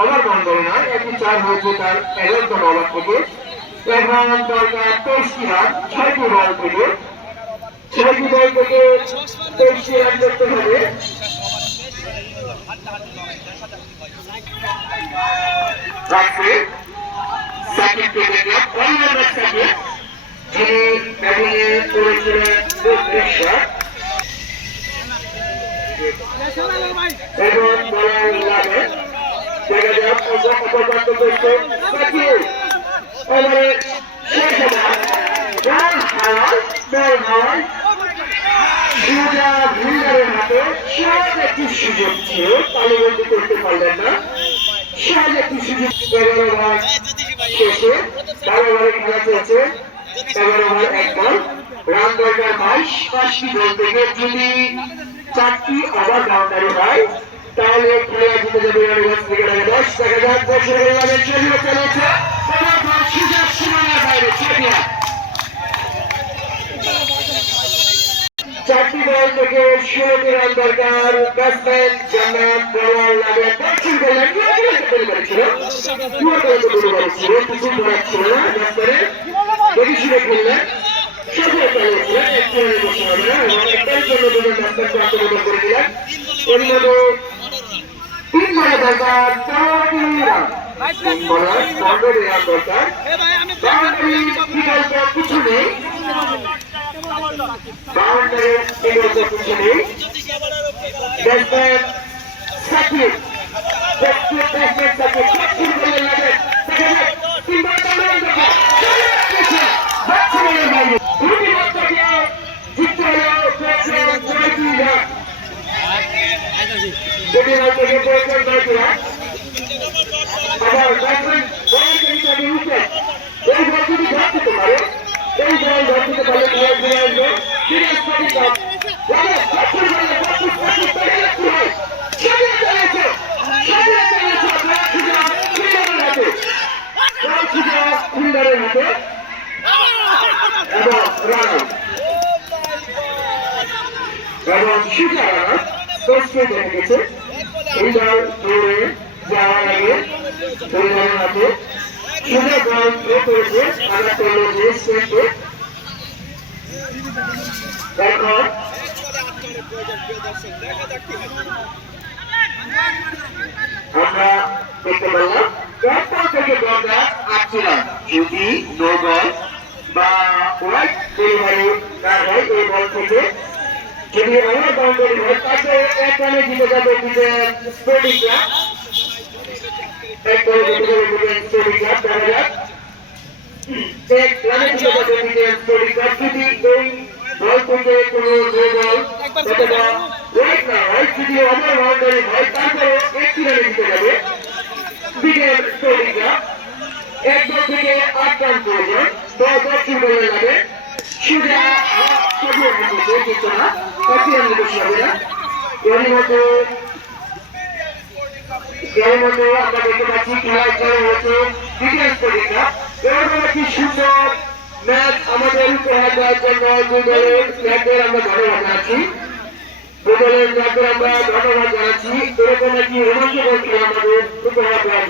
Over বল করে না, একটি 4 হয়েছে তার 11তম ওভার থেকে। এখন দরকার 23টি রান 6টি বল থেকে, 6টি বল থেকে 23টি রান করতে হবে। সাকিবকে দেখলাম অলরাউন্ডার সাকিব, যিনি ব্যাটিংয়ে করেছিলেন 32 রান। এখন বলার লাগে দেখা যাক অপরান্ত করছে সাকিব। ওভারে শেষ ওভার, বল হাওয়ায় সুজা ভুলগারের হাতে সহজ একটি সুযোগ ছিল, তালিবন্দি করতে পারলেন না। সহজ একটি সুযোগ। 11 ওভার শেষে 12 ওভারে খেলা চলছে। 11 ওভার 1 বল, রান দরকার 22। 5টি বল থেকে যদি 4টি ওভার বাউন্ডারি হয় তাহলে খেলা জিতে যাবে রানীগঞ্জ ক্রিকেট একাদশ। দেখা যাক দর্শকের নামে চলিয়ে চলেছে সুযোগ সীমানার বাইরে। 4টি বল থেকে 16টি রান দরকার। ব্যাটসম্যান জান্নাত বলার লাগে দক্ষিণ বললেন করেছিল, কিছু করার ছিল না। ব্যাটসম্যানে দেখি শুনে খেললেন, সফল চালিয়েছিলেন। একটি রানে বসে হবে না এবং একটার জন্য দুজন ব্যাটসম্যানকে আত্মগোপন করে দিলেন। এর মধ্যে 3 বলে দরকার 15টি রান, 3 বলার 15টি রান দরকার। বাউন্ডারি বিকল্প কিছু নেই, বাউন্ডারির বিকল্প কিছু নেই। ব্যাটসম্যান সাকিব, ব্যাটসম্যান সাকিব দক্ষিণ বলে লাগে। দেখা যাক 3 বলে 15 রান দরকার। দক্ষিণ বলে লাগে 2টি বল থেকে জিততে হলো ব্যাটসম্যান 9টি রান। 2টি বল থেকে ব্যাটসম্যান 9টি রান। আবার ব্যাটসম্যান বল থেকে তাকে উইকেট, এই বল যদি ধর দিতে পারে, এই বল ধর দিতে পারলে খেলা ফিরে আসবে। ফিরে আসবে কাপ দক্ষিণ বলে 25 কি হয় সাজিয়ে চালিয়েছে ফিল্ডারের হাতে এবং রান আউট। এবং সুজা রান আউট পোস্টে দেখা গেছে। ফিল্ডার দৌড়ে যাওয়ার আগে ফিল্ডারের হাতে সুজা বল করেছে, আঘাত করলো যে স্টেপে। এখন আমরা দেখতে পেলাম এরপর থেকে দরকার 8টি রান। যদি নো বল বা ওয়াইড ডেলিভারি না হয় এই বল থেকে, যদি ওভার বাউন্ডারি হয় তাতে 1 রানে জিতে যাবে বিজেন স্পোর্টিং ক্লাব। 1 বলে জিতে যাবে বিজেন স্পোর্টিং ক্লাব। দেখা যাক 1 রানে জিতে যাবে বিজেন স্পোর্টিং ক্লাব যদি এই বল থেকে কোনো নো বল অথবা ওয়াইড না হয়, যদি ওভার বাউন্ডারি হয় তারপরে 1টি রানে জিতে যাবে বিজেন স্পোর্টিং ক্লাব। 1 বল থেকে 8 রান প্রয়োজন। দক্ষিণ বলে লাগে সুজা সরিয়ে দিচ্ছে, কিন্তু না 1টি রান বেশি হবে না। এর মধ্যে আমরা দেখতে পাচ্ছি খেলায় জয় হয়েছে বিজেন স্পোর্টিং ক্লাব। এরকম একটি সুন্দর ম্যাচ আমাদের উপহার দেওয়ার জন্য 2 দলের প্লেয়ারদের আমরা ধন্যবাদ জানাচ্ছি। 2 দলের প্লেয়ারদের আমরা ধন্যবাদ জানাচ্ছি। এরকম একটি রোমাঞ্চকর খেলা আমাদের উপহার দেওয়ার